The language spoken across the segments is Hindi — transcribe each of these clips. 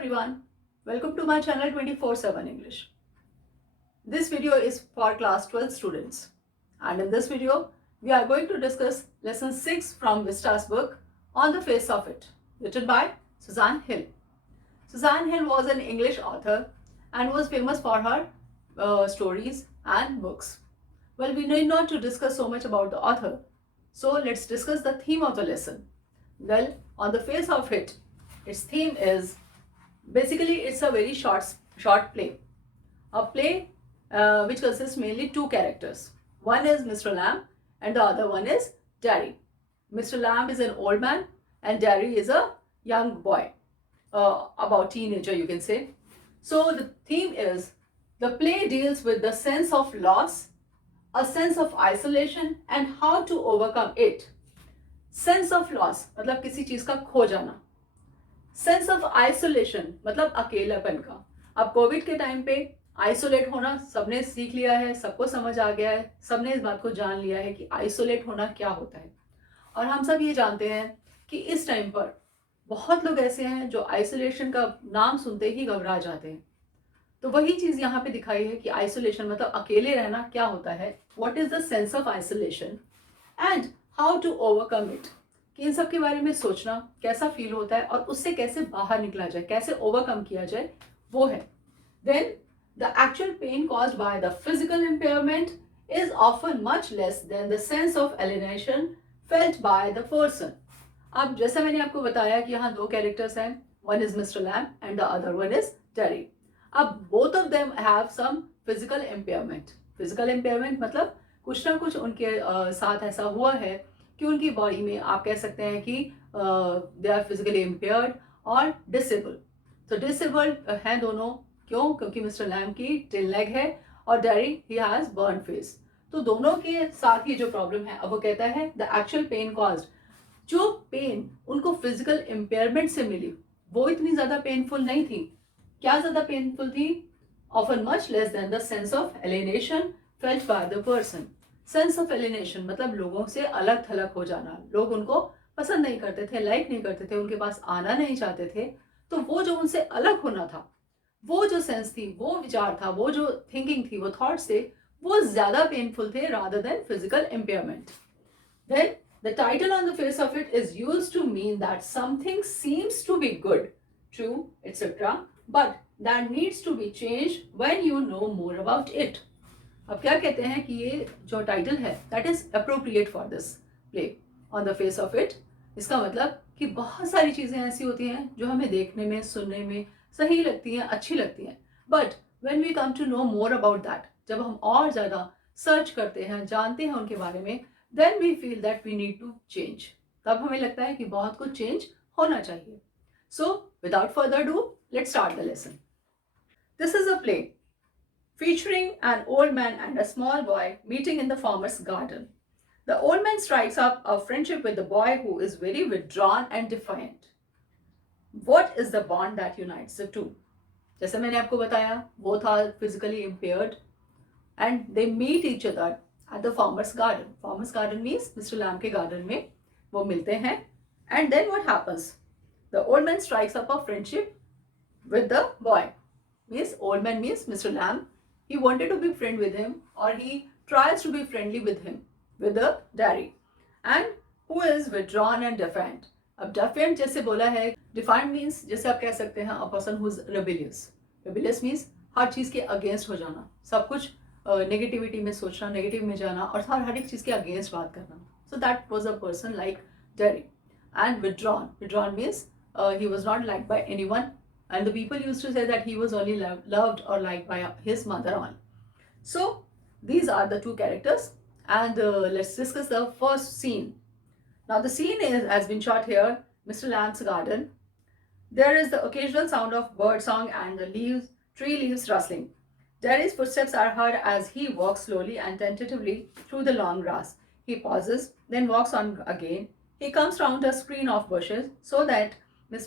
everyone, welcome to my channel 24/7 English. This video is for class 12 students, and in this video we are going to discuss lesson 6 from VISTAS book On the Face of It, written by Suzanne Hill. Suzanne Hill was an English author and was famous for her stories and books. Well, we need not to discuss so much about the author, so let's discuss the theme of the lesson. Well, On the Face of It, its theme is basically it's a very short play. A play which consists mainly two characters. One is Mr. Lamb and the other one is Derry. Mr. Lamb is an old man and Derry is a young boy, about teenager you can say. So the theme is the play deals with the sense of loss, a sense of isolation and how to overcome it. Sense of loss मतलब किसी चीज का खो जाना. सेंस ऑफ आइसोलेशन मतलब अकेलापन का. अब कोविड के टाइम पे आइसोलेट होना सबने सीख लिया है, सबको समझ आ गया है, सबने इस बात को जान लिया है कि आइसोलेट होना क्या होता है. और हम सब ये जानते हैं कि इस टाइम पर बहुत लोग ऐसे हैं जो आइसोलेशन का नाम सुनते ही घबरा जाते हैं. तो वही चीज यहाँ पे दिखाई है कि आइसोलेशन मतलब अकेले रहना क्या होता है, what is the sense of isolation and how to overcome it. कि इन सब के बारे में सोचना कैसा फील होता है और उससे कैसे बाहर निकला जाए, कैसे ओवरकम किया जाए, वो है. Then the actual pain caused by the physical impairment is often much less than the sense of alienation felt by the person. अब जैसा मैंने आपको बताया कि यहाँ दो कैरेक्टर्स हैं, one is mister Lamb and the other one is Terry. अब both of them have some physical impairment. Physical impairment मतलब कुछ ना कुछ उनके साथ ऐसा हुआ है कि उनकी बॉडी में आप कह सकते हैं कि दे आर फिजिकली इम्पेयर्ड और डिसेबल. तो डिसेबल्ड हैं दोनों. क्यों? क्योंकि मिस्टर लैम्ब की टिन लेग है और dairy he has burn face. तो दोनों के साथ ही जो प्रॉब्लम है, अब वो कहता है द एक्चुअल पेन कॉज्ड, जो पेन उनको फिजिकल इम्पेयरमेंट से मिली वो इतनी ज्यादा पेनफुल नहीं थी. क्या ज्यादा पेनफुल थी? Often much less than the sense of alienation felt by the person. Sense of alienation मतलब लोगों से अलग थलग हो जाना. लोग उनको पसंद नहीं करते थे, लाइक नहीं करते थे, उनके पास आना नहीं चाहते थे. तो वो जो उनसे अलग होना था, वो जो सेंस थी, वो विचार था, वो जो थिंकिंग थी, वो थॉट्स थे, वो ज्यादा पेनफुल थे rather than physical impairment. Then the title on the face of it is used to mean that something seems to be good, true etcetera, but that needs to be changed when you know more about it. अब क्या कहते हैं कि ये जो टाइटल है that is appropriate for this play on the face of it. इसका मतलब कि बहुत सारी चीज़ें ऐसी होती हैं जो हमें देखने में, सुनने में सही लगती हैं, अच्छी लगती हैं, but when we come to know more about that, जब हम और ज़्यादा सर्च करते हैं, जानते हैं उनके बारे में, then we feel that we need to change. तब हमें लगता है कि बहुत कुछ चेंज होना चाहिए. So without further do let's start the lesson. This is a play featuring an old man and a small boy meeting in the farmer's garden. The old man strikes up a friendship with the boy who is very withdrawn and defiant. What is the bond that unites the two? जैसे मैंने आपको बताया, both are physically impaired and they meet each other at the farmer's garden. Farmer's garden means Mr. Lamb के garden में वो मिलते हैं. And then what happens? The old man strikes up a friendship with the boy. Means old man means Mr. Lamb. He wanted to be friend with him, or he tries to be friendly with him, with the Derry, and who is withdrawn and defiant. अब defiant जैसे बोला है, defiant means जैसे आप कह सकते हैं a person who is rebellious. Rebellious means हर चीज़ के against हो जाना, सब कुछ negativity में सोचना, negative में जाना और हर एक चीज़ के against बात करना. So that was a person like Derry. And withdrawn. Withdrawn means he was not liked by anyone. And the people used to say that he was only loved or liked by his mother only. So these are the two characters, and let's discuss the first scene. Now the scene has been shot here, Mr. Lamb's garden. There is the occasional sound of bird song and the tree leaves rustling. Derry's footsteps are heard as he walks slowly and tentatively through the long grass. He pauses, then walks on again. He comes round a screen of bushes so that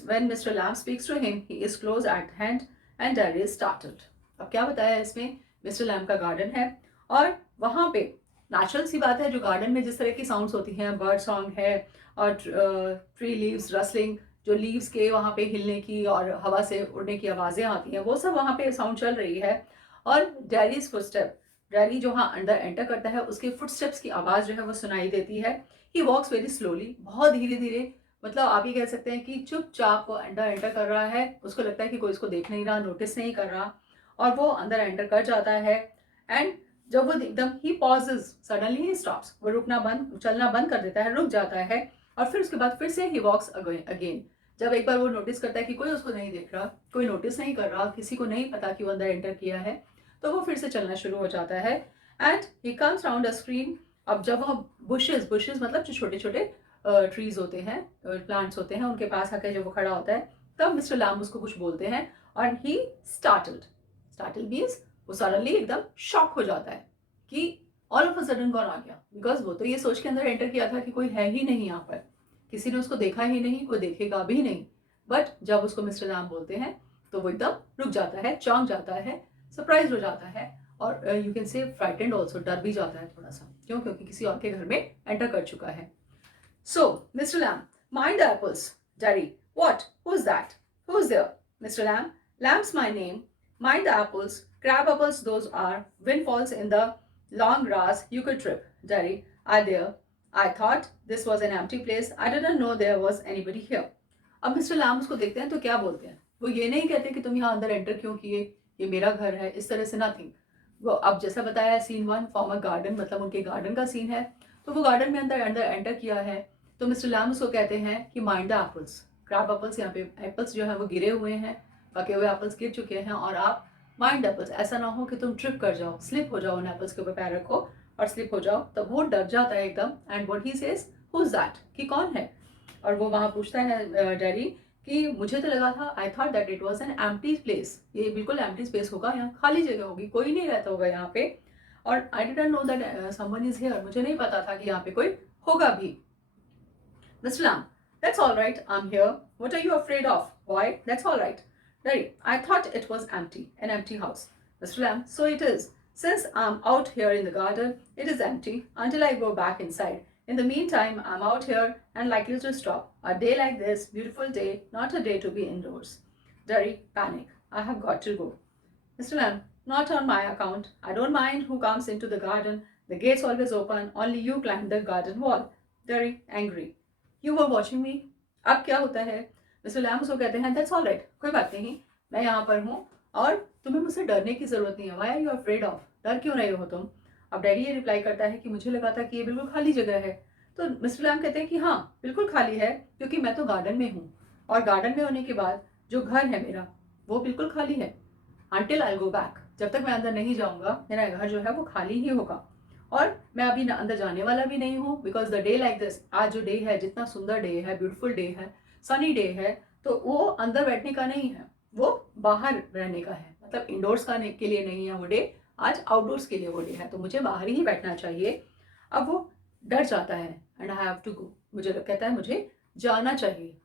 when Mr. Lamb speaks to him, he is close at hand and Derry is startled. अब क्या बताया इसमें? मिस्टर लैम्ब का गार्डन है और वहाँ पे नेचुरल सी बात है, जो गार्डन में जिस तरह की साउंड्स होती हैं, बर्ड सॉन्ग है और ट्री लीव्स रसलिंग, जो लीव्स के वहाँ पे हिलने की और हवा से उड़ने की आवाज़ें आती हैं, वो सब वहाँ पे साउंड चल रही है। और डैरीज फुटस्टेप, डैरी जो वहाँ अंदर एंटर करता है उसके फुटस्टेप्स की आवाज़ जो है वो सुनाई देती है। ही वॉक्स वेरी स्लोली, बहुत धीरे धीरे, मतलब आप ये कह सकते हैं कि चुपचाप वो अंदर एंटर कर रहा है। उसको लगता है कि कोई इसको देख नहीं रहा, नोटिस नहीं कर रहा, और वो अंदर एंटर कर जाता है। एंड जब वो एकदम ही पॉजेज, सडनली ही स्टॉप्स, वो रुकना बंद, चलना बंद कर देता है, रुक जाता है। और फिर उसके बाद फिर से ही वॉक्स अगेन। जब एक बार वो नोटिस करता है कि कोई उसको नहीं देख रहा, कोई नोटिस नहीं कर रहा, किसी को नहीं पता कि वो अंदर एंटर किया है, तो वो फिर से चलना शुरू हो जाता है। And he comes round a screen. अब जब वो बुशेस, बुशेस मतलब जो छोटे छोटे ट्रीज होते हैं, प्लांट्स होते हैं, उनके पास आकर जब वो खड़ा होता है, तब मिस्टर लैम्ब उसको कुछ बोलते हैं और ही स्टार्टल्ड। स्टार्टल्ड मीन्स वो सडनली एकदम शॉक हो जाता है कि ऑल ऑफ अ सडन कौन आ गया। बिकॉज वो तो ये सोच के अंदर एंटर किया था कि कोई है ही नहीं यहाँ पर, किसी ने उसको देखा ही नहीं, कोई देखेगा भी नहीं। बट जब उसको मिस्टर लैम्ब बोलते हैं तो वो एकदम रुक जाता है, चौंक जाता है, सरप्राइज हो जाता है, और you can say frightened also, डर भी जाता है थोड़ा सा। क्यों? क्योंकि किसी और के घर में एंटर कर चुका है। So mister Lamb, mind the apples. Daddy, what? Who is that? Who is there? Mister Lamb, Lamb's my name. Mind the apples, crab apples those are, windfalls in the long grass you could trip. Daddy, I there. I thought this was an empty place. I didn't know there was anybody here. अब मिस्टर लैम्ब उसको देखते हैं तो क्या बोलते हैं? वो ये नहीं कहते कि तुम यहाँ अंदर एंटर क्यों किए, ये मेरा घर है, इस तरह से नथिंग। वो अब जैसा बताया सीन 1 फॉर्मर गार्डन, मतलब उनके गार्डन का सीन है, तो वो गार्डन में अंदर अंदर एंटर किया है। तो मिस्टर लैम्ब उसको कहते हैं कि mind the apples, crab apples, यहाँ पे एप्पल्स जो है वो गिरे हुए हैं, पके हुए एप्पल्स गिर चुके हैं, और आप माइंड एप्पल्स, ऐसा ना हो कि तुम ट्रिप कर जाओ, स्लिप हो जाओ उन एप्पल्स के ऊपर, पैर रखो और स्लिप हो जाओ। तब वो डर जाता है एकदम। And what he says, who is that, कि कौन है? और वो वहाँ पूछता है डैडी कि मुझे तो लगा था, I thought that it was an empty place, ये बिल्कुल एम्प्टी स्पेस होगा, यहाँ खाली जगह होगी, कोई नहीं रहता होगा यहाँ पे, और I didn't know that someone is here, मुझे नहीं पता था कि यहाँ पे कोई होगा भी। Mr. Lamb, that's all right, I'm here. What are you afraid of? Why, that's all right. Daddy, I thought it was empty, an empty house. Mr. Lamb, so it is. Since I'm out here in the garden, it is empty until I go back inside. In the meantime, I'm out here and likely to stop. A day like this, beautiful day, not a day to be indoors. Daddy, panic. I have got to go. Mr. Lamb, not on my account. I don't mind who comes into the garden. The gate's always open. Only you climb the garden wall. Very angry. You were watching me. अब क्या होता है? मिस्टर लैम्ब उसको कहते हैं दैट्स ऑल राइट, कोई बात नहीं, मैं यहाँ पर हूँ और तुम्हें मुझसे डरने की जरूरत नहीं है। Why are you afraid of? डर क्यों रहे हो तुम? अब डैडी ये रिप्लाई करता है कि मुझे लगा था कि ये बिल्कुल खाली जगह है। तो मिस्टर लैम्ब कहते हैं कि हाँ बिल्कुल खाली है, क्योंकि मैं तो गार्डन में हूँ, और गार्डन में होने के बाद जो घर है मेरा वो बिल्कुल खाली है। अंटिल आई गो बैक, जब तक मैं अंदर नहीं जाऊँगा मेरा घर जो है वो खाली ही होगा, और मैं अभी अंदर जाने वाला भी नहीं हूँ। Because the day like this, आज जो डे है, जितना सुंदर डे है, ब्यूटीफुल डे है, सनी डे है, तो वो अंदर बैठने का नहीं है, वो बाहर रहने का है, मतलब इंडोर्स का के लिए नहीं है वो डे, आज आउटडोर्स के लिए वो डे है, तो मुझे बाहर ही बैठना चाहिए। अब वो डर जाता है and I have to go, मुझे कहता है मुझे जाना चाहिए।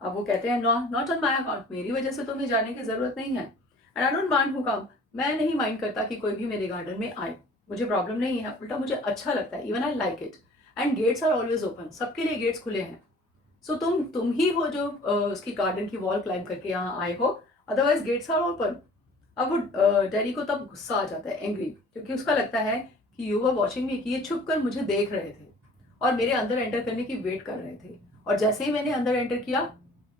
अब वो कहते हैं नॉट ऑन माई अकाउंट, मेरी वजह से तुम्हें जाने की जरूरत नहीं है। And I don't mind who come, मैं नहीं माइंड करता कि कोई भी मेरे गार्डन में आए, मुझे प्रॉब्लम नहीं है, उल्टा मुझे अच्छा लगता है, even I like it. And gates are always open, सबके लिए गेट्स खुले हैं। सो तुम ही हो जो उसकी गार्डन की वॉल क्लाइंब करके यहाँ आए हो, अदरवाइज गेट्स आर ओपन। अब वो डैडी को तब गुस्सा आ जाता है, एंग्री, क्योंकि उसका लगता है कि यू वर वॉचिंग मी, कि ये छुप कर मुझे देख रहे थे और मेरे अंदर एंटर करने की वेट कर रहे थे, और जैसे ही मैंने अंदर एंटर किया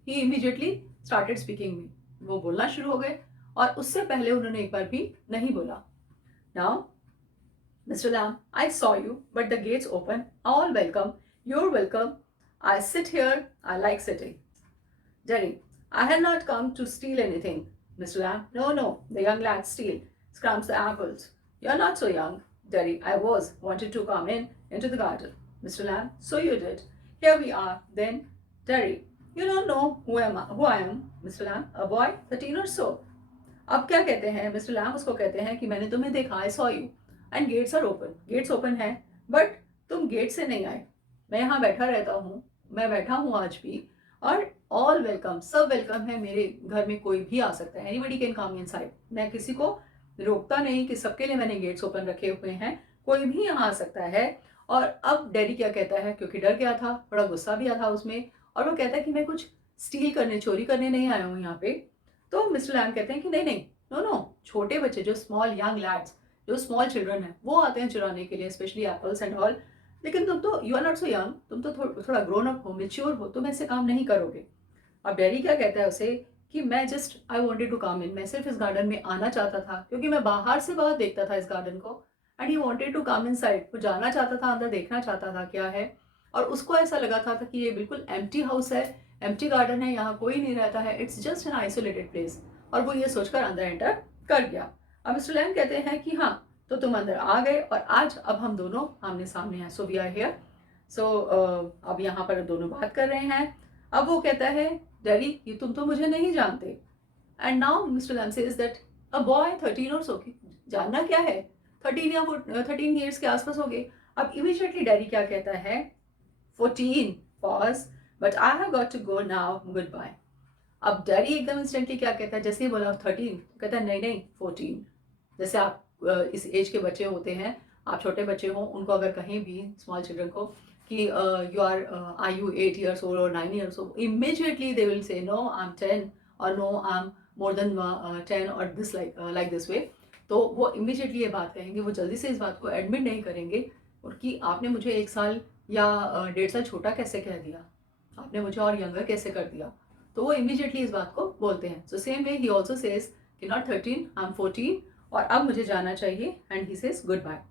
ही इमीडिएटली स्टार्टेड स्पीकिंग मी, वो बोलना शुरू हो गए, और उससे पहले उन्होंने एक बार भी नहीं बोला। Now Mr. Lamb, I saw you, but the gate's open. All welcome. You're welcome. I sit here. I like sitting. Jerry, I had not come to steal anything. Mr. Lamb, no, no. The young lad steal. Scrums the apples. You're not so young. Jerry, I wanted to come into the garden. Mr. Lamb, so you did. Here we are, then. Jerry, you don't know who I am. Mr. Lamb, a boy, 13 or so. अब क्या कहते हैं मिस्टर लैम्ब? उसको कहते हैं कि मैंने तुम्हें देखा, I saw you and gates are open, gates open है, बट तुम गेट से नहीं आए, मैं यहाँ बैठा रहता हूँ, मैं बैठा हूँ आज भी, और ऑल वेलकम, सब वेलकम है, मेरे घर में कोई भी आ सकता है, एनीबडी कैन कम इनसाइड, मैं किसी को रोकता नहीं कि सबके लिए मैंने गेट्स ओपन रखे हुए हैं, कोई भी यहाँ आ सकता है। और अब डैडी क्या कहता है, क्योंकि डर गया था, बड़ा गुस्सा भी आता उसमें, और वो कहता है कि मैं कुछ स्टील करने, चोरी करने नहीं आया हूँ यहाँ पे। तो मिस्टर लैम कहते हैं कि नहीं नहीं, नो नो, छोटे बच्चे जो स्मॉल यंग लैड्स, जो स्मॉल चिल्ड्रन है, वो आते हैं चुराने के लिए, स्पेशली एप्पल्स एंड ऑल। लेकिन तुम तो you are not so young, तुम तो थोड़ा ग्रोन अप हो, मेच्योर हो, तुम ऐसे काम नहीं करोगे। अब डैडी क्या कहता है उसे कि मैं just I wanted to come in, मैं सिर्फ इस गार्डन में आना चाहता था क्योंकि मैं बाहर से बहुत देखता था इस गार्डन को, and he wanted to come inside, वो जाना चाहता था, अंदर देखना चाहता था क्या है। और उसको ऐसा लगा था कि ये बिल्कुल एम्प्टी हाउस है, एम्प्टी गार्डन है, यहाँ कोई नहीं रहता है, it's just an isolated place. और वो ये सोचकर अंदर एंटर कर गया। अब मिस्टर लैम कहते हैं कि हाँ, तो तुम अंदर आ गए और आज अब हम दोनों आमने सामने हैं, सो वी आर हियर। सो अब यहाँ पर दोनों बात कर रहे हैं। अब वो कहता है डैडी ये तुम तो मुझे नहीं जानते। And now mister Lamb says that a boy 13 और सो, जानना क्या है, 13 या 13 ईयर्स के आसपास हो गए। अब इमीडिएटली डैडी क्या कहता है, 14 pause, but I have got to go now, goodbye. अब डैडी एकदम इंस्टेंटली क्या कहता है, जैसे ही बोला 13, कहता है नहीं नहीं 14। जैसे आप इस एज के बच्चे होते हैं, आप छोटे बच्चे हो, उनको अगर कहीं भी स्मॉल चिल्ड्रन को कि you are you 8 years old or 9 years old, immediately they will say no I'm 10 or no I'm more than 10 or this like this way। तो वो immediately ये बात कहेंगे, वो जल्दी से इस बात को एडमिट नहीं करेंगे और कि आपने मुझे 1 साल या 1.5 साल छोटा कैसे कह दिया, आपने मुझे और यंगर कैसे कर दिया। तो वो इमीडिएटली इस बात को बोलते हैं। So same way he also says कि नॉट 13 आई एम 14 और अब मुझे जाना चाहिए, and he says goodbye.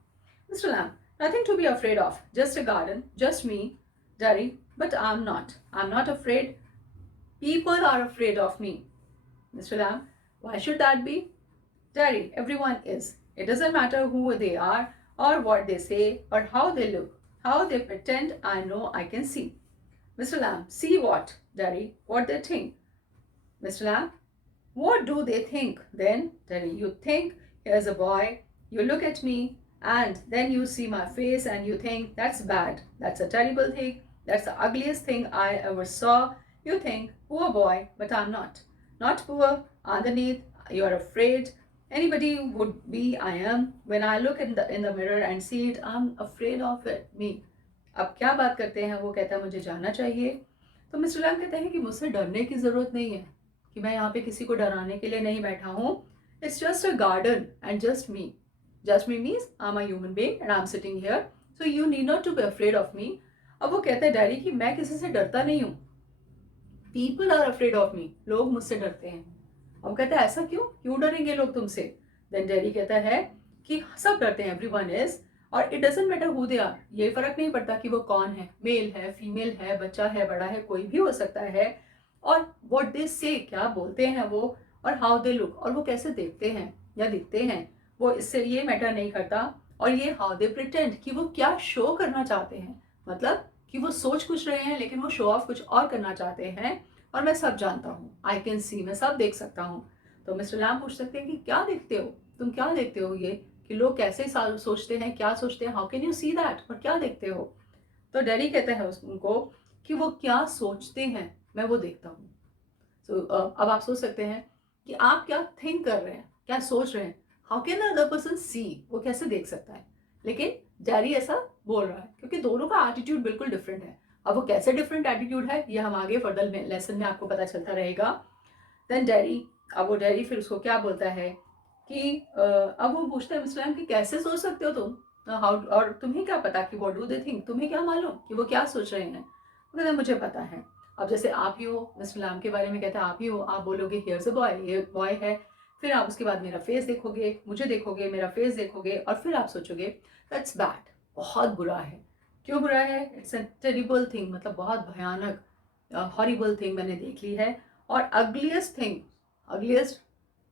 Mister Lamb, nothing to be afraid of, just a garden, just me, Daddy, but I'm not afraid. People are afraid of me. Mr. Lamb, why should that be? Daddy, everyone is. It doesn't matter who they are or what they say or how they look, how they pretend I know I can see. Mr. Lamb, see what, Daddy, what they think. Mr. Lamb, what do they think then? Daddy, you think here's a boy, you look at me, and then you see my face and you think that's bad, that's a terrible thing, that's the ugliest thing I ever saw. You think, poor boy, but I'm not poor. Underneath you're afraid. Anybody would be, I am. When I look in the mirror and see it, I'm afraid of it, me. अब क्या बात करते हैं, वो कहता है मुझे जानना चाहिए। तो मिस्टर लैम कहते हैं कि मुझसे डरने की ज़रूरत नहीं है, कि मैं यहाँ पे किसी को डराने के लिए नहीं बैठा हूँ। It's just a garden and just me. Just me means I'm a human being and I'm sitting here, so you need not to be afraid of me. अब वो कहता है डैडी कि मैं किसी से डरता नहीं हूँ, people are afraid of me, लोग मुझसे डरते हैं। अब कहता है ऐसा क्यों, क्यों डरेंगे लोग तुमसे। देन डैडी कहता है कि सब डरते हैं, everyone is, और it doesn't matter who they are, ये फर्क नहीं पड़ता कि वो कौन है, मेल है, फीमेल है, बच्चा है, बड़ा है, कोई भी हो सकता है। और what they say, क्या बोलते हैं वो, और how they look, और वो कैसे देखते हैं या दिखते हैं, वो इससे ये मैटर नहीं करता। और ये हाउ दे प्रिटेंड, कि वो क्या शो करना चाहते हैं, मतलब कि वो सोच कुछ रहे हैं लेकिन वो शो ऑफ कुछ और करना चाहते हैं। और मैं सब जानता हूँ, आई कैन सी, मैं सब देख सकता हूँ। तो मिस्टर लैम पूछ सकते हैं कि क्या देखते हो, तुम क्या देखते हो, ये कि लोग कैसे सोचते हैं, क्या सोचते हैं, how can you see that, और क्या देखते हो। तो डैडी कहते हैं उनको कि वो क्या सोचते हैं मैं वो देखता हूँ। सो अब आप सोच सकते हैं कि आप क्या थिंक कर रहे हैं, क्या सोच रहे हैं, how can the other person see, वो कैसे देख सकता है। लेकिन डैडी ऐसा बोल रहा है क्योंकि दोनों का एटीट्यूड बिल्कुल डिफरेंट है। अब वो कैसे डिफरेंट एटीट्यूड है ये हम आगे फर्दर लेसन में आपको पता चलता रहेगा। देन डैडी, अब वो डैडी फिर उसको क्या बोलता है कि अब वो पूछते हैं मिस्टर कि कैसे सोच सकते हो तुम, हाउ, और तुम्हें क्या पता कि व्हाट डू दे थिंक, तुम्हें क्या मालूम कि वो क्या सोच रहे हैं। वो कहते हैं मुझे पता है। अब जैसे आप ही हो, मिस्टर लैम के बारे में कहता है आप ही हो, आप बोलोगे हियर्स अ बॉय, ये बॉय है, फिर आप उसके बाद मेरा फेस देखोगे, मुझे देखोगे, मेरा फेस देखोगे, और फिर आप सोचोगे दैट्स बैड, बहुत बुरा है। क्यों बुरा है, इट्स अ टेरिबल थिंग, मतलब बहुत भयानक, हॉरिबल थिंग मैंने देख ली है। और ugliest thing, ugliest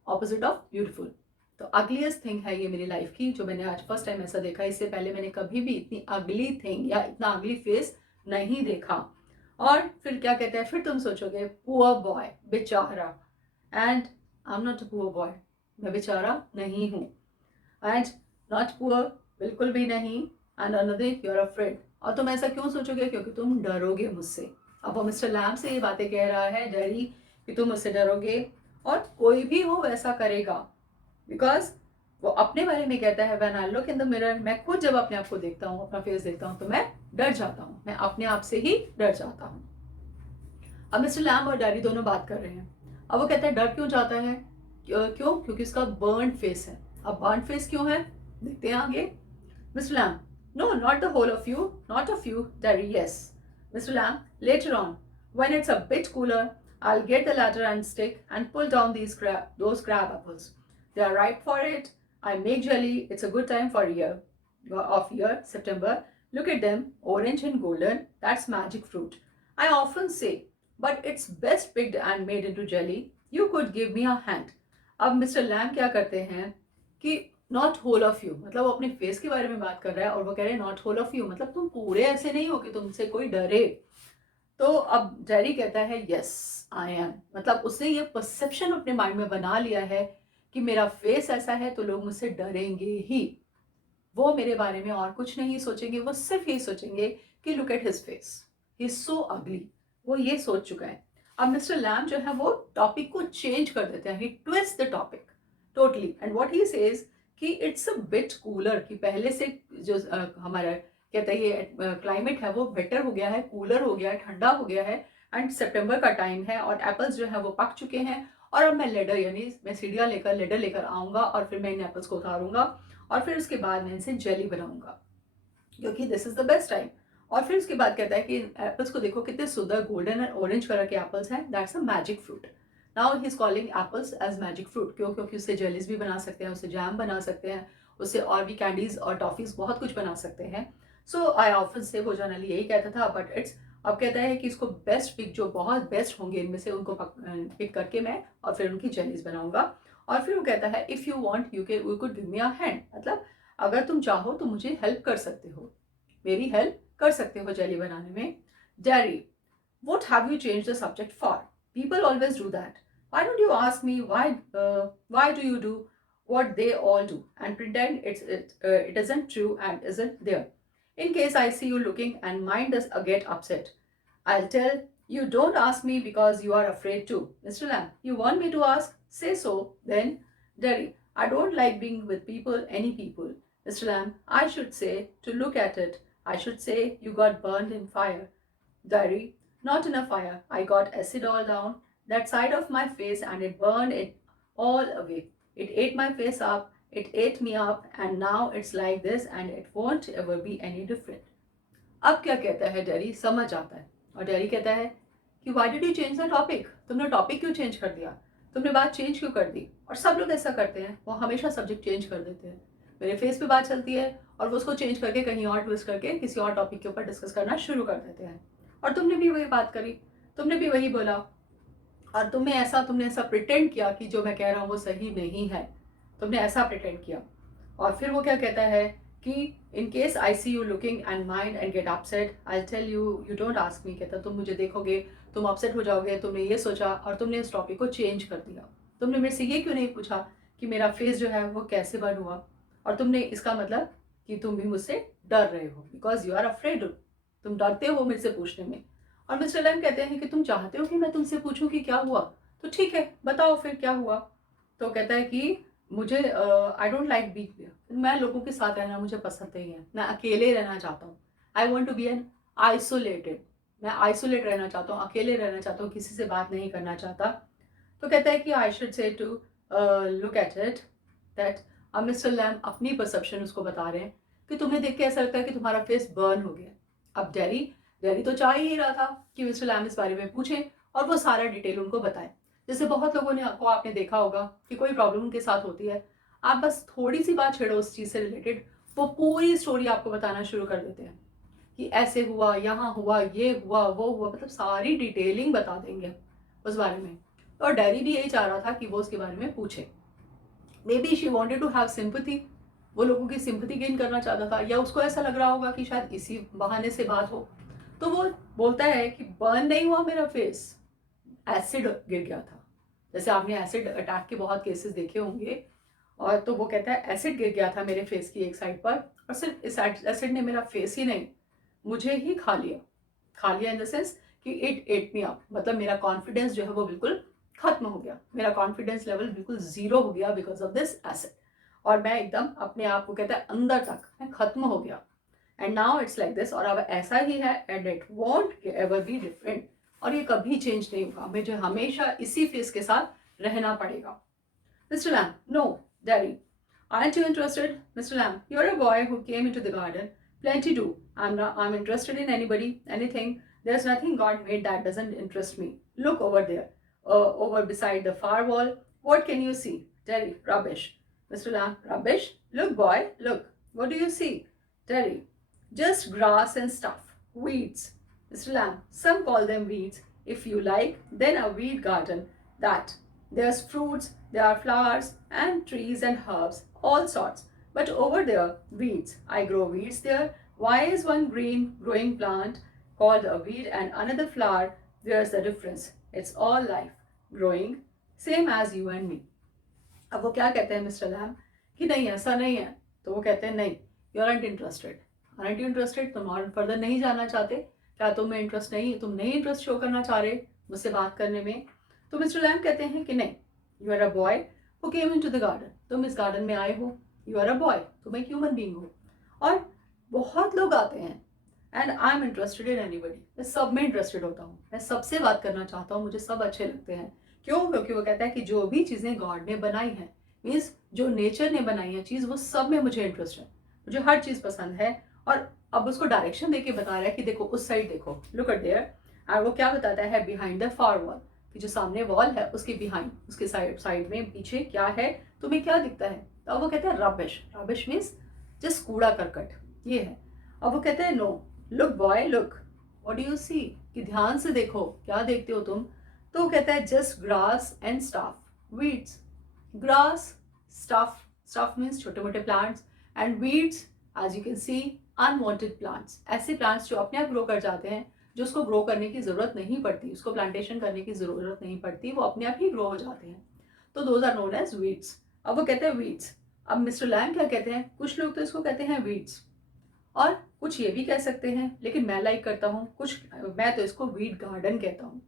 opposite of beautiful, तो अगलीस्ट थिंग है ये मेरी लाइफ की, जो मैंने आज फर्स्ट टाइम ऐसा देखा। इससे पहले मैंने कभी भी इतनी अगली थिंग या इतना अगली फेस नहीं देखा। और फिर क्या कहते हैं, फिर तुम सोचोगे पुअर बॉय, बेचारा, and I am not a poor boy, मैं बेचारा नहीं हूँ, एंड नॉट पुअर, बिल्कुल भी नहीं, and another you are afraid. और तुम ऐसा क्यों सोचोगे, क्योंकि तुम डरोगे मुझसे। अब वो मिस्टर लैम से ये बातें कह रहा है डैडी कि तुम मुझसे डरोगे, और कोई भी हो वैसा करेगा, बिकॉज वो अपने बारे में कहता है when I look in the mirror, मैं खुद जब अपने आप को देखता हूँ, अपना फेस देखता हूँ, तो मैं डर जाता हूँ, मैं अपने आप से ही डर जाता हूँ। अब मिस्टर लैम और डैडी दोनों बात कर रहे हैं। अब वो कहता है डर क्यों जाता है, क्यों, क्योंकि उसका बर्न फेस है। अब बर्न फेस क्यों है, देखते हैं आगे। Mr. Lamb, no, not the whole of you, not of you, Daddy, yes. Mr. Lamb, later on, when it's a bit cooler, I'll get the ladder and stick and pull down those crab apples. They are ripe for it. I make jelly. It's a good time for year, September. Look at them, orange and golden. That's magic fruit. I often say, but it's best picked and made into jelly. You could give me a hand. अब मिस्टर लैम क्या करते हैं कि नॉट होल ऑफ यू, मतलब वो अपने फेस के बारे में बात कर रहा है और वो कह रहे हैं नॉट होल ऑफ यू, मतलब तुम पूरे ऐसे नहीं हो कि तुमसे कोई डरे। तो अब डैडी कहता है यस आई एम, मतलब उसने ये परसेप्शन अपने माइंड में बना लिया है कि मेरा फेस ऐसा है तो लोग मुझसे डरेंगे ही। वो मेरे बारे में और कुछ नहीं सोचेंगे, वो सिर्फ यही सोचेंगे कि look at his face, he is so अगली। वो ये सोच चुका है। अब मिस्टर लैम जो है वो टॉपिक को चेंज कर देते हैं, he twist the topic totally and what he says कि इट्स अ बिट कूलर, कि पहले से जो हमारा कहता है ये क्लाइमेट है वो बेटर हो गया है, कूलर हो गया है, ठंडा हो गया है एंड सितंबर का टाइम है और एप्पल्स जो है वो पक चुके हैं और अब मैं लेडर यानी मैं सीढ़ियाँ लेकर लेडर लेकर आऊँगा और फिर मैं इन एप्पल्स को उतारूँगा और फिर उसके बाद मैं इनसे जेली बनाऊँगा क्योंकि this is the best time. और फिर उसके बाद कहता है कि एप्पल्स को देखो कितने सुंदर गोल्डन एंड ऑरेंज कलर के एप्पल्स हैं, that's a magic fruit. Now he is calling apples as magic fruit, क्यों, क्योंकि उससे जेलीज भी बना सकते हैं, उससे जैम बना सकते हैं, उससे और भी कैंडीज और टॉफीज बहुत कुछ बना सकते हैं। सो आई ऑफन से वो जनरली यही कहता था बट इट्स अब कहता है कि इसको बेस्ट पिक जो बहुत बेस्ट होंगे इनमें से उनको पिक करके मैं और फिर उनकी जेलीज बनाऊंगा। और फिर वो कहता है if you want you could give me a hand, मतलब अगर तुम चाहो तो मुझे हेल्प कर सकते हो, मेरी हेल्प कर सकते हो जेली बनाने में। Dairy, what have you changed the subject for? People always do that. Why don't you ask me why do you do what they all do and pretend it isn't true and isn't there? In case I see you looking and mind does get upset, I'll tell you don't ask me because you are afraid to. Mr. Lamb, you want me to ask? Say so then. Derry, I don't like being with people, any people. Mr. Lamb, I should say to look at it. I should say you got burned in fire. Diary, not in a fire. I got acid all down that side of my face and it burned it all away. It ate my face up, it ate me up, and now it's like this and it won't ever be any different. अब क्या कहता है डैरी, समझ आता है और डैरी कहता है कि why did you change the topic, तुमने टॉपिक क्यों चेंज कर दिया, तुमने बात चेंज क्यों कर दी। और सब लोग ऐसा करते हैं, वो हमेशा सब्जेक्ट चेंज कर देते हैं। मेरे फेस पे बात चलती है और वो उसको चेंज करके कहीं और ट्विस्ट करके किसी और टॉपिक के ऊपर डिस्कस करना शुरू कर देते हैं। और तुमने भी वही बात करी, तुमने भी वही बोला और तुमने ऐसा प्रिटेंड किया कि जो मैं कह रहा हूँ वो सही नहीं है, तुमने ऐसा प्रिटेंड किया। और फिर वो क्या कहता है कि in case I see you looking and mind and get upset I tell you you don't ask me, कहता तुम मुझे देखोगे तुम अपसेट हो जाओगे, तुमने ये सोचा और तुमने इस टॉपिक को चेंज कर दिया। तुमने मेरे से ये क्यों नहीं पूछा कि मेरा फेस जो है वो कैसे बर्न हुआ, और तुमने इसका मतलब कि तुम भी मुझसे डर रहे हो बिकॉज यू आर अफ्रेड, तुम डरते हो मेरे से पूछने में। और मिस्टर लैम कहते हैं कि तुम चाहते हो कि मैं तुमसे पूछूं कि क्या हुआ, तो ठीक है बताओ फिर क्या हुआ। तो कहता है कि मुझे आई डोंट लाइक बीइंग, मैं लोगों के साथ रहना मुझे पसंद नहीं है, मैं अकेले रहना चाहता हूँ। I want to be an isolated, मैं आइसोलेट रहना चाहता हूँ, अकेले रहना चाहता हूँ, किसी से बात नहीं करना चाहता। तो कहता है कि I should say to look at it that, अब मिस्टर लैम अपनी परसेप्शन उसको बता रहे हैं कि तुम्हें देख के ऐसा लगता है कि तुम्हारा फेस बर्न हो गया। अब डैरी तो चाह ही रहा था कि मिस्टर लैम इस बारे में पूछें और वो सारा डिटेल उनको बताएं। जैसे बहुत लोगों ने आपने देखा होगा कि कोई प्रॉब्लम उनके साथ होती है, आप बस थोड़ी सी बात छेड़ो उस चीज़ से रिलेटेड, वो पूरी स्टोरी आपको बताना शुरू कर देते हैं कि ऐसे हुआ, यहाँ हुआ, ये हुआ, वो हुआ, मतलब सारी डिटेलिंग बता देंगे उस बारे में। और डैरी भी यही चाह रहा था कि वो उसके बारे में पूछे। Maybe she wanted to have sympathy, वो लोगों की सिंपथी गेन करना चाहता था, या उसको ऐसा लग रहा होगा कि शायद इसी बहाने से बात हो। तो वो बोलता है कि बर्न नहीं हुआ मेरा फेस, एसिड गिर गया था। जैसे आपने एसिड अटैक के बहुत केसेस देखे होंगे, और तो वो कहता है एसिड गिर गया था मेरे फेस की एक साइड पर, और सिर्फ इस एसिड ने मेरा फेस ही नहीं मुझे ही खा लिया इन द सेंस कि इट एट मी अप, मतलब मेरा कॉन्फिडेंस जो है वो बिल्कुल खत्म हो गया, मेरा कॉन्फिडेंस लेवल बिल्कुल जीरो हो गया बिकॉज ऑफ दिस एसिड, और मैं एकदम अपने आप को कहता है अंदर तक मैं खत्म हो गया। And now it's like this, और अब ऐसा ही है and it won't ever be different, और ये कभी चेंज नहीं होगा, मुझे हमेशा इसी फेस के साथ रहना पड़ेगा। Mr. Lamb, no, Daddy. Aren't you interested? Mr. Lamb, you're a boy who came into the garden. Plenty do. I'm interested in anybody, anything. There's nothing God made that doesn't interest me. Look over there, over beside the far wall. What can you see? Daddy, rubbish. Mr. Lamb, rubbish? Look, boy, look. What do you see? Daddy, just grass and stuff. Weeds. Mr. Lamb, some call them weeds. If you like, then a weed garden. That. There's fruits, there are flowers and trees and herbs, all sorts. But over there, weeds. I grow weeds there. Why is one green growing plant called a weed and another flower? There's the difference. It's all life, growing, same as you and me. अब वो क्या कहते हैं मिस्टर लैम कि नहीं ऐसा नहीं है, तो वो कहते हैं नहीं, you aren't interested, aren't you interested, तुम और फर्दर नहीं जानना चाहते, क्या तुम्हें इंटरेस्ट नहीं, तुम नहीं इंटरेस्ट शो करना चाह रहे मुझसे बात करने में। तो मिस्टर लैम कहते हैं कि नहीं, you are a boy who came into the garden, तुम इस गार्डन में आए हो, यू आर अ बॉय, तुम एक ह्यूमन बीइंग हो, और बहुत लोग आते हैं and I am interested in anybody, मैं सब में इंटरेस्टेड होता हूँ, मैं सबसे बात करना चाहता हूँ, मुझे सब अच्छे लगते हैं। क्यों? क्योंकि वो कहता है कि जो भी चीज़ें गॉड ने बनाई हैं, मीन्स जो नेचर ने बनाई है चीज़, वो सब में मुझे इंटरेस्ट है, मुझे हर चीज़ पसंद है। और अब उसको डायरेक्शन देके बता रहा है कि देखो उस साइड देखो, लुक एट देयर, और वो क्या बताता है, बिहाइंड द फार वॉल, कि जो सामने वॉल है उसके बिहाइंड, उसके साइड में पीछे क्या है, तुम्हें क्या दिखता है। तो अब वो कहते हैं रबिश, रबिश मीन्स जस्ट कूड़ा करकट, ये है। अब वो कहते हैं no, look boy look, what do you see, कि ध्यान से देखो, क्या देखते हो तुम। तो वो कहता है just grass and staff, weeds, grass, stuff, stuff means छोटे मोटे plants, and weeds as you can see unwanted plants, ऐसे प्लांट्स जो अपने आप ग्रो कर जाते हैं, जो उसको ग्रो करने की ज़रूरत नहीं पड़ती, उसको प्लांटेशन करने की ज़रूरत नहीं पड़ती, वो अपने आप ही ग्रो हो जाते हैं, तो those are known as weeds. अब वो कहते हैं वीड्स। अब मिस्टर लैंग क्या कहते हैं, कुछ लोग तो इसको कहते हैं वीड्स, और कुछ ये भी कह सकते हैं, लेकिन मैं लाइक करता हूँ कुछ, मैं तो इसको वीड गार्डन कहता हूँ।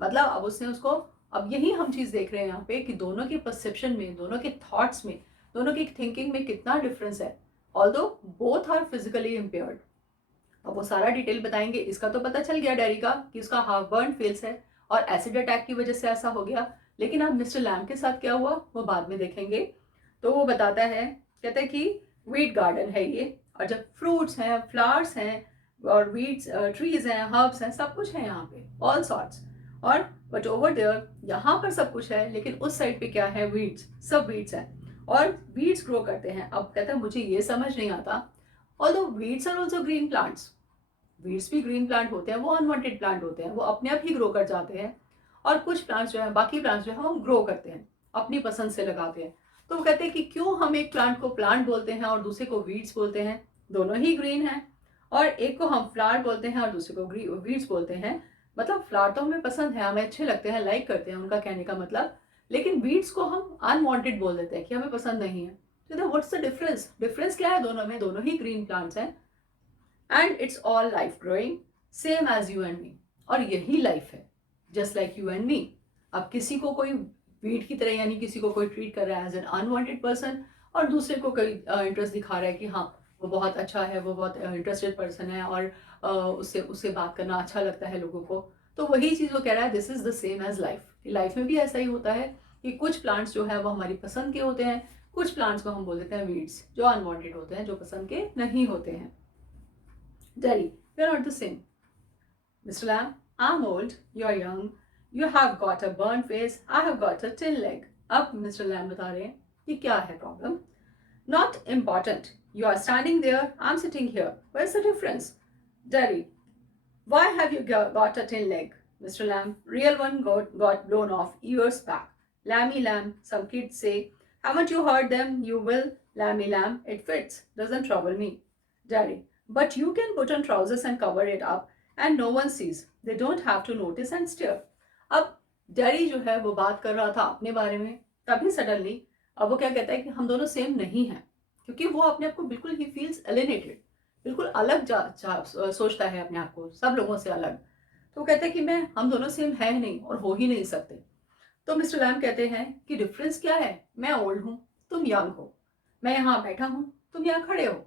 मतलब अब उसने उसको, अब यही हम चीज़ देख रहे हैं यहाँ पे कि दोनों के परसेप्शन में, दोनों के थॉट्स में, दोनों की थिंकिंग में कितना डिफरेंस है, although both are physically impaired. अब वो सारा डिटेल बताएंगे। इसका तो पता चल गया डैरी का कि उसका हाफ बर्न फेस है और एसिड अटैक की वजह से ऐसा हो गया, लेकिन अब मिस्टर लैम के साथ क्या हुआ वो बाद में देखेंगे। तो वो बताता है, कहता है कि वीट गार्डन है ये, और जब फ्रूट्स हैं, फ्लावर्स हैं, और वीड्स, ट्रीज हैं, हर्ब्स हैं, सब कुछ है यहाँ पे, ऑल सॉर्ट्स। और बट ओवर देयर, यहाँ पर सब कुछ है, लेकिन उस साइड पे क्या है, वीड्स, सब वीड्स हैं और वीड्स ग्रो करते हैं। अब कहता है मुझे ये समझ नहीं आता, although weeds are also green plants, weeds भी ग्रीन प्लांट होते हैं, वो अनवांटेड प्लांट होते हैं, वो अपने आप ही ग्रो कर जाते हैं, और कुछ प्लांट्स जो है, बाकी प्लांट्स जो है हम ग्रो करते हैं, अपनी पसंद से लगाते हैं। तो वो कहते हैं कि क्यों हम एक प्लांट को प्लांट बोलते हैं और दूसरे को वीड्स बोलते हैं, दोनों ही ग्रीन हैं, और एक को हम फ्लावर बोलते हैं और दूसरे को वीड्स बोलते हैं। मतलब फ्लावर तो हमें पसंद है, हमें अच्छे लगते हैं, लाइक करते हैं, उनका कहने का मतलब, लेकिन वीड्स को हम अनवांटेड बोल देते हैं कि हमें पसंद नहीं है। तो व्हाट्स द डिफरेंस, डिफरेंस क्या है दोनों में, दोनों ही ग्रीन प्लांट्स हैं, and it's all life growing same as you and me, और यही लाइफ है, just like you and me. अब किसी को कोई वीड की तरह, यानी किसी को कोई ट्रीट कर रहा है एज एन अनवांटेड पर्सन, और दूसरे को कोई इंटरेस्ट दिखा रहा है कि हाँ वो बहुत अच्छा है, वो बहुत इंटरेस्टेड पर्सन है, और उससे उससे बात करना अच्छा लगता है लोगों को। तो वही चीज़ वो कह रहा है, this is the same as life, life में भी ऐसा ही होता है कि कुछ प्लांट्स जो है वो हमारी पसंद के होते हैं, कुछ प्लांट्स को हम बोल देते हैं वीड्स, जो अनवांटेड होते हैं, जो पसंद के नहीं होते हैं। Daddy, we are not the same. Mr. Lamb, I'm old, you're young, you have got a burnt face, I have got a thin leg. अब Mr. Lamb बता रहे हैं कि क्या है problem. Not important. You are standing there, I'm sitting here. Where's the difference? Daddy, why have you got a thin leg? Mr. Lamb, real one got blown off years back. Lammy lamb, some kids say. Haven't you heard them? You will. Lammy lamb, it fits. Doesn't trouble me. Daddy, but you can put on trousers and cover it up and no one sees. They don't have to notice and stare. अब डैडी जो है वो बात कर रहा था अपने बारे में, तभी सडनली अब वो क्या कहता है कि हम दोनों सेम नहीं हैं, क्योंकि वो अपने आप को बिल्कुल ही फील्स एलिनेटेड, बिल्कुल अलग सोचता है अपने आप को, सब लोगों से अलग। तो वो कहता है कि हम दोनों सेम है नहीं और हो ही नहीं सकते। तो मिस्टर लैम कहते हैं कि डिफरेंस क्या है, मैं ओल्ड हूँ, तुम यंग हो, मैं यहाँ बैठा हूँ, तुम यहाँ खड़े हो,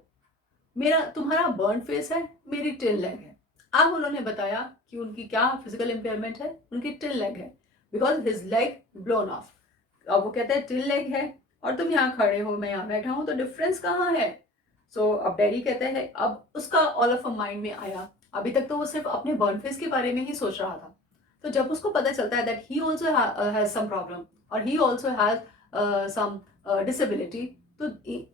मेरा तुम्हारा बर्न फेस है, मेरी टिन लेग है। अब उन्होंने बताया कि उनकी क्या फिजिकल इम्पेयरमेंट है, उनकी टिल लेग है, because his leg blown of. अब वो कहते हैं टिल लेग है और तुम यहाँ खड़े हो, मैं यहाँ बैठा हूँ, तो डिफरेंस कहाँ है? सो अब डैडी कहते हैं, अब उसका ऑल ऑफ अ माइंड में आया। अभी तक तो वो सिर्फ अपने बर्न फेस के बारे में ही सोच रहा था, तो जब उसको पता चलता है that he also has some problem और he also has some disability, तो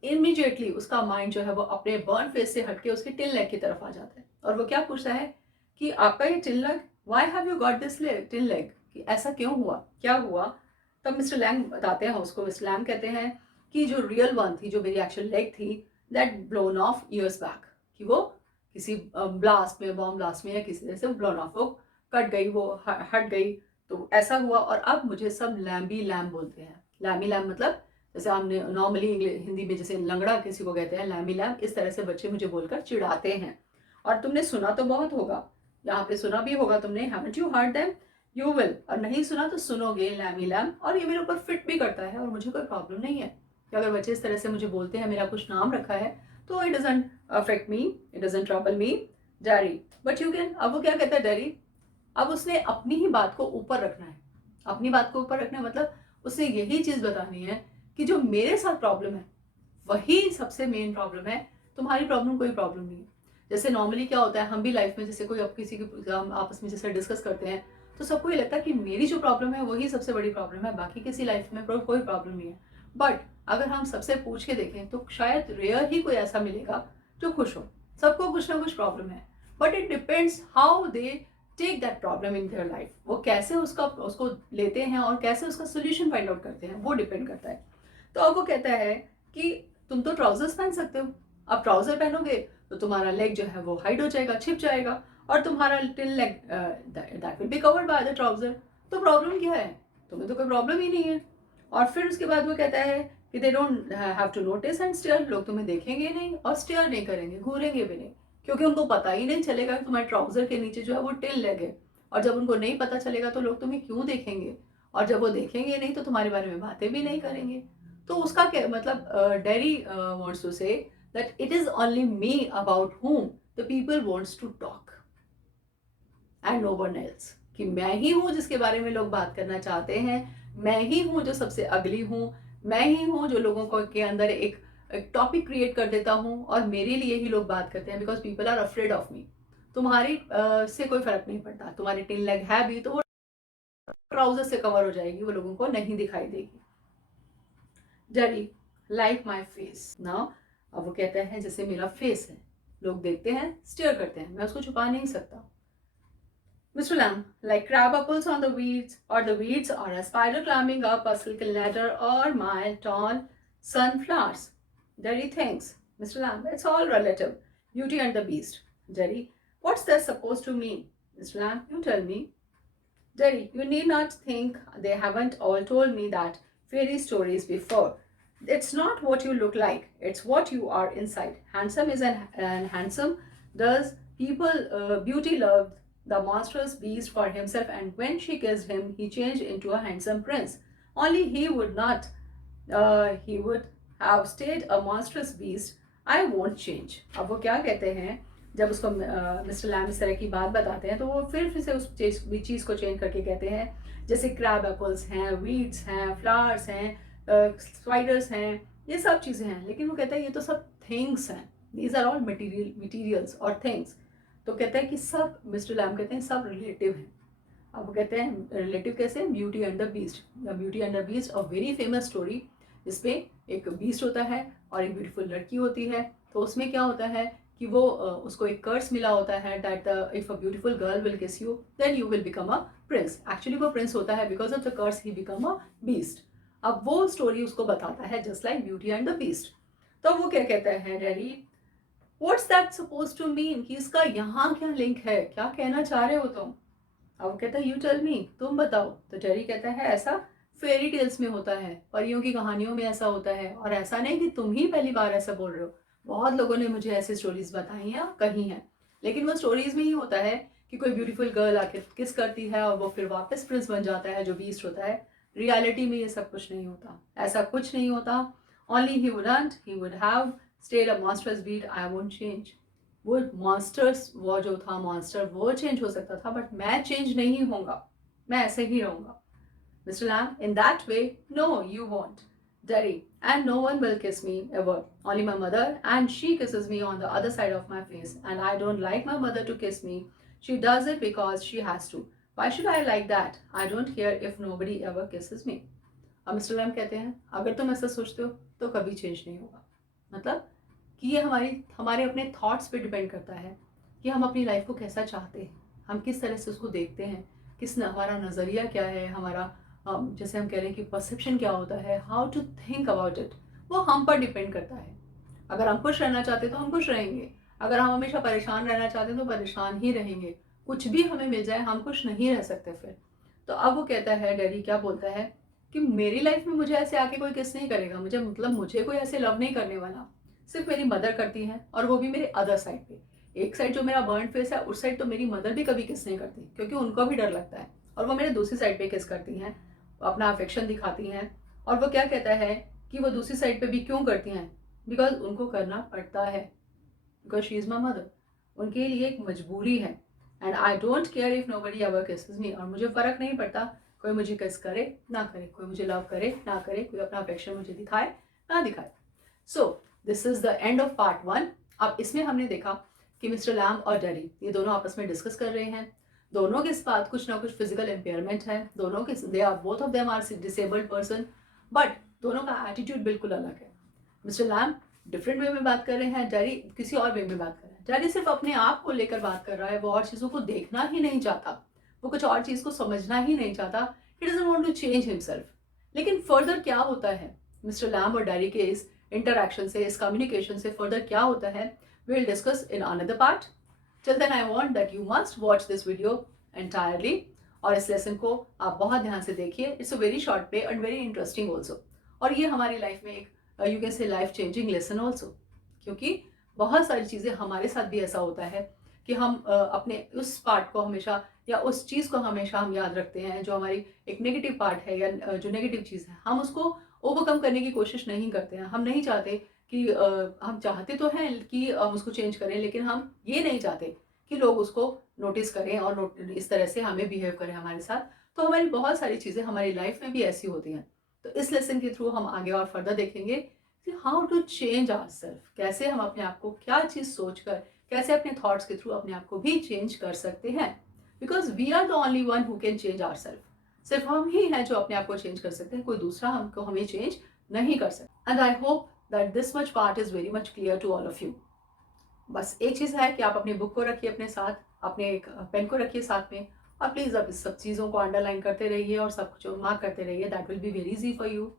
इमीडिएटली उसका माइंड जो है वो अपने बर्न फेस से हटके उसके टिल लेग की तरफ आ जाता है और वो क्या पूछता है कि आपका ये till leg, why have you got this till leg, कि ऐसा क्यों हुआ, क्या हुआ? तब मिस्टर लैंग बताते हैं उसको, मिस्टर लैंग कहते हैं कि जो रियल वन थी, जो मेरी एक्चुअल लेग थी, that blown of years back, कि वो किसी ब्लास्ट में, बॉम्ब ब्लास्ट में या किसी तरह से ब्लोन ऑफ, वो कट गई, वो हट गई, तो ऐसा हुआ। और अब मुझे सब लैम्बी लैम बोलते हैं। लैम्बी लैम मतलब जैसे हमने नॉर्मली हिंदी में जैसे लंगड़ा किसी को कहते हैं, लैम्बी लैम, इस तरह से बच्चे मुझे बोलकर चिढ़ाते हैं। और तुमने सुना तो बहुत होगा, यहाँ पे सुना भी होगा तुमने, haven't you heard them, you will, और नहीं सुना तो सुनोगे, लैमी लैम। और ये मेरे ऊपर फिट भी करता है और मुझे कोई प्रॉब्लम नहीं है कि अगर बच्चे इस तरह से मुझे बोलते हैं, मेरा कुछ नाम रखा है, तो it doesn't affect me, it doesn't trouble me, daddy, but you can. अब वो क्या कहता है डैडी, अब उसने अपनी ही बात को ऊपर रखना है। अपनी बात को ऊपर रखना है मतलब उसे यही चीज़ बतानी है कि जो मेरे साथ प्रॉब्लम है वही सबसे मेन प्रॉब्लम है, तुम्हारी प्रॉब्लम कोई प्रॉब्लम नहीं है। जैसे नॉर्मली क्या होता है, हम भी लाइफ में जैसे कोई अब किसी की हम आपस में जैसे डिस्कस करते हैं, तो सबको ये लगता है कि मेरी जो प्रॉब्लम है वही सबसे बड़ी प्रॉब्लम है, बाकी किसी लाइफ में कोई प्रॉब्लम नहीं है। बट अगर हम सबसे पूछ के देखें तो शायद रेयर ही कोई ऐसा मिलेगा जो खुश हो। सबको कुछ ना कुछ प्रॉब्लम है, but it depends how they take that problem in their life. वो कैसे उसको लेते हैं और कैसे उसका सोल्यूशन फाइंड आउट करते हैं, वो डिपेंड करता है। तो अब वो कहता है कि तुम तो ट्राउजर्स पहन सकते हो, अब ट्राउजर पहनोगे तो तुम्हारा लेग जो है वो हाइड हो जाएगा, छिप जाएगा, और तुम्हारा till leg that will be covered by the trouser. तो प्रॉब्लम क्या है? तुम्हें तो कोई प्रॉब्लम ही नहीं है। और फिर उसके बाद वो कहता है कि they don't have to notice and stare, लोग तुम्हें देखेंगे नहीं और स्टेयर नहीं करेंगे, घूरेंगे भी नहीं, क्योंकि उनको पता ही नहीं चलेगा कि तुम्हारे ट्राउजर के नीचे जो है वो टिल लेग है। और जब उनको नहीं पता चलेगा तो लोग तुम्हें क्यों देखेंगे, और जब वो देखेंगे नहीं तो तुम्हारे बारे में बातें भी नहीं करेंगे। तो उसका क्या मतलब, Derry wants to say that it is only me about whom the people wants to talk and no one else, कि मैं ही हूँ जिसके बारे में लोग बात करना चाहते हैं, मैं ही हूँ जो सबसे अगली हूँ, मैं ही हूँ जो लोगों को के अंदर एक टॉपिक क्रिएट कर देता हूँ और मेरे लिए ही लोग बात करते हैं, because people are afraid of me. तुम्हारी से कोई फर्क नहीं पड़ता, तुम्हारी टिल लेग है भी तो वो ट्राउजर से कवर हो जाएगी, वो लोगों को नहीं दिखाई देगी। Daddy like my face now, अब वो कहता है जैसे मेरा फेस है, लोग देखते हैं, स्टेयर करते हैं, मैं उसको छुपा नहीं सकता। Mr. Lamb, like crab apples on the weeds, or the weeds are a spider climbing up a silken ladder, or my tall sunflowers. Jerry thinks, Mr. Lamb, it's all relative. Beauty and the Beast. Jerry, what's that supposed to mean? Mr. Lamb, you tell me. Jerry, you need not think they haven't all told me that fairy stories before. It's not what you look like, it's what you are inside. Handsome is an handsome. Does people, beauty loved the monstrous beast for himself, and when she kissed him, he changed into a handsome prince. Only he would not, he would have stayed a monstrous beast. I won't change. अब वो क्या कहते हैं, जब उसको मिस्टर लैम इस तरह की बात बताते हैं तो वो फिर से उस चीज़ को चेंज करके कहते हैं, जैसे क्रैब एप्पल्स हैं, वीड्स हैं, फ्लावर्स हैं, स्पाइडर्स हैं, ये सब चीज़ें हैं, लेकिन वो कहता है ये तो सब थिंग्स हैं, दीज आर ऑल मटीरियल्स और थिंग्स। तो कहते हैं कि सब, मिस्टर लैम कहते हैं सब रिलेटिव हैं। अब वो कहते हैं रिलेटिव कैसे, beauty and the beast. The beauty and the beast, a very famous story, जिसपे एक बीस्ट होता है और एक ब्यूटीफुल लड़की होती है। तो उसमें क्या होता है कि वो उसको एक कर्स मिला होता है that if a beautiful girl will kiss you then you will become a prince. Actually वो प्रिंस होता है, because of the curse he become a beast. अब वो स्टोरी उसको बताता है just like beauty and the beast. तो वो क्या कहता है daddy, what's that suppose to mean, कि इसका यहाँ क्या लिंक है, क्या कहना चाह रहे हो तुम? अब वो कहता है यू टेल मी, तुम बताओ। तो टेरी कहता है ऐसा फेरी टेल्स में होता है, परियों की कहानियों में ऐसा होता है, और ऐसा नहीं कि तुम ही पहली बार ऐसा बोल रहे हो, बहुत लोगों ने मुझे ऐसी स्टोरीज बताई हैं, कही हैं, लेकिन वो स्टोरीज में ही होता है कि कोई ब्यूटीफुल गर्ल आके किस करती है और वो फिर वापस प्रिंस बन जाता है जो बीस्ट होता है। रियलिटी में ये सब कुछ नहीं होता, ऐसा कुछ नहीं होता। Only he wouldn't, he would have stayed a monstrous beat, I won't change. वो मॉन्स्टर्स, वो जो था मॉन्स्टर वो चेंज हो सकता था, बट मैं चेंज नहीं होऊंगा, मैं ऐसे ही रहूंगा. Mr. Lamb, in that way, no, you won't. Daddy, and no one will kiss me ever. Only my mother, and she kisses me on the other side of my face. And I don't like my mother to kiss me. She does it because she has to. Why should I like that? I don't care if nobody ever kisses me. अब मिस्टर लैम कहते हैं, अगर तुम ऐसा सोचते हो तो कभी चेंज नहीं होगा. मतलब कि ये हमारे अपने थॉट्स पे डिपेंड करता है कि हम अपनी लाइफ को कैसा चाहते हैं, हम किस तरह से उसको देखते हैं, हमारा नज़रिया क्या है, हमारा जैसे हम कह रहे हैं कि परसेप्शन क्या होता है, how to think about it, वो हम पर डिपेंड करता है. अगर हम खुश रहना चाहते हैं तो हम खुश रहेंगे, अगर हम हमेशा परेशान रहना चाहते हैं तो परेशान ही रहेंगे. कुछ भी हमें मिल जाए हम खुश नहीं रह सकते फिर. तो अब वो कहता है, डैडी क्या बोलता है कि मेरी लाइफ में मुझे ऐसे आके कोई किस नहीं करेगा, मुझे कोई ऐसे लव नहीं करने वाला. सिर्फ मेरी मदर करती हैं, और वो भी मेरे अदर साइड पे. एक साइड जो मेरा बर्न फेस है उस साइड तो मेरी मदर भी कभी किस नहीं करती, क्योंकि उनको भी डर लगता है, और वो मेरे दूसरी साइड पे किस करती हैं, अपना अफेक्शन दिखाती हैं. और वो क्या कहता है कि वो दूसरी साइड पे भी क्यों करती हैं, बिकॉज उनको करना पड़ता है, because she is my mother. उनके लिए एक मजबूरी है. And I don't care if nobody ever kisses me, और मुझे फ़र्क नहीं पड़ता कोई मुझे किस करे ना करे, कोई मुझे लव करे ना करे, कोई अपना अफेक्शन मुझे दिखाए ना दिखाए. So this is the end of part 1. अब इसमें हमने देखा कि मिस्टर लैम और डैडी ये दोनों आपस में डिस्कस कर रहे हैं. दोनों के साथ कुछ ना कुछ फिजिकल इम्पेयरमेंट है, दोनों के they are both of them are disabled person, but दोनों का एटीट्यूड बिल्कुल अलग है. मिस्टर लैम डिफरेंट वे में बात कर रहे हैं, डैडी किसी और वे में बात कर रहे हैं. डैडी सिर्फ अपने आप को लेकर बात कर रहा है, वो और चीज़ों को देखना ही नहीं चाहता, वो कुछ और चीज़ को समझना ही नहीं चाहता. He doesn't want to change himself. लेकिन फर्दर क्या होता है मिस्टर लैम और डैडी के इस इंटरैक्शन से, इस कम्युनिकेशन से फर्दर क्या होता है, we will discuss in another part. Till then I want that you must watch this video entirely, और इस लेसन को आप बहुत ध्यान से देखिए. It's a very short play and very interesting also, और ये हमारी लाइफ में एक you can say life changing lesson also, क्योंकि बहुत सारी चीज़ें हमारे साथ भी ऐसा होता है कि हम अपने उस पार्ट को हमेशा, या उस चीज़ को हमेशा हम याद रखते हैं जो हमारी एक नेगेटिव पार्ट है, या जो नेगेटिव चीज़ है, हम उसको ओवरकम करने की कोशिश नहीं करते हैं. हम नहीं चाहते कि हम चाहते तो हैं कि हम उसको चेंज करें, लेकिन हम ये नहीं चाहते कि लोग उसको नोटिस करें और इस तरह से हमें बिहेव करें हमारे साथ. तो हमारी बहुत सारी चीज़ें हमारी लाइफ में भी ऐसी होती हैं. तो इस लेसन के थ्रू हम आगे और फर्दर देखेंगे कि हाउ टू चेंज आवरसेल्फ, कैसे हम अपने आप को क्या चीज़ सोचकर, कैसे अपने थॉट्स के थ्रू अपने आप को भी चेंज कर सकते हैं. Because we are the only one who can change ourself. सिर्फ हम ही हैं जो अपने आप को चेंज कर सकते हैं, कोई दूसरा हमें चेंज नहीं कर सकता. And I hope that this much part is very much clear to all of you. बस एक चीज़ है कि आप अपनी बुक को रखिए अपने साथ, अपने एक पेन को रखिए साथ में, और प्लीज़ अब इस सब चीज़ों को अंडरलाइन करते रहिए और सब कुछ मार्क करते रहिए. That will be very easy for you.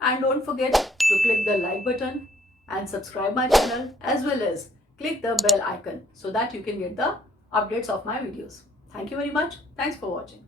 And don't forget to click the like button and subscribe my channel, as well as click the bell icon so that you can get the updates of my videos. Thank you very much. Thanks for watching.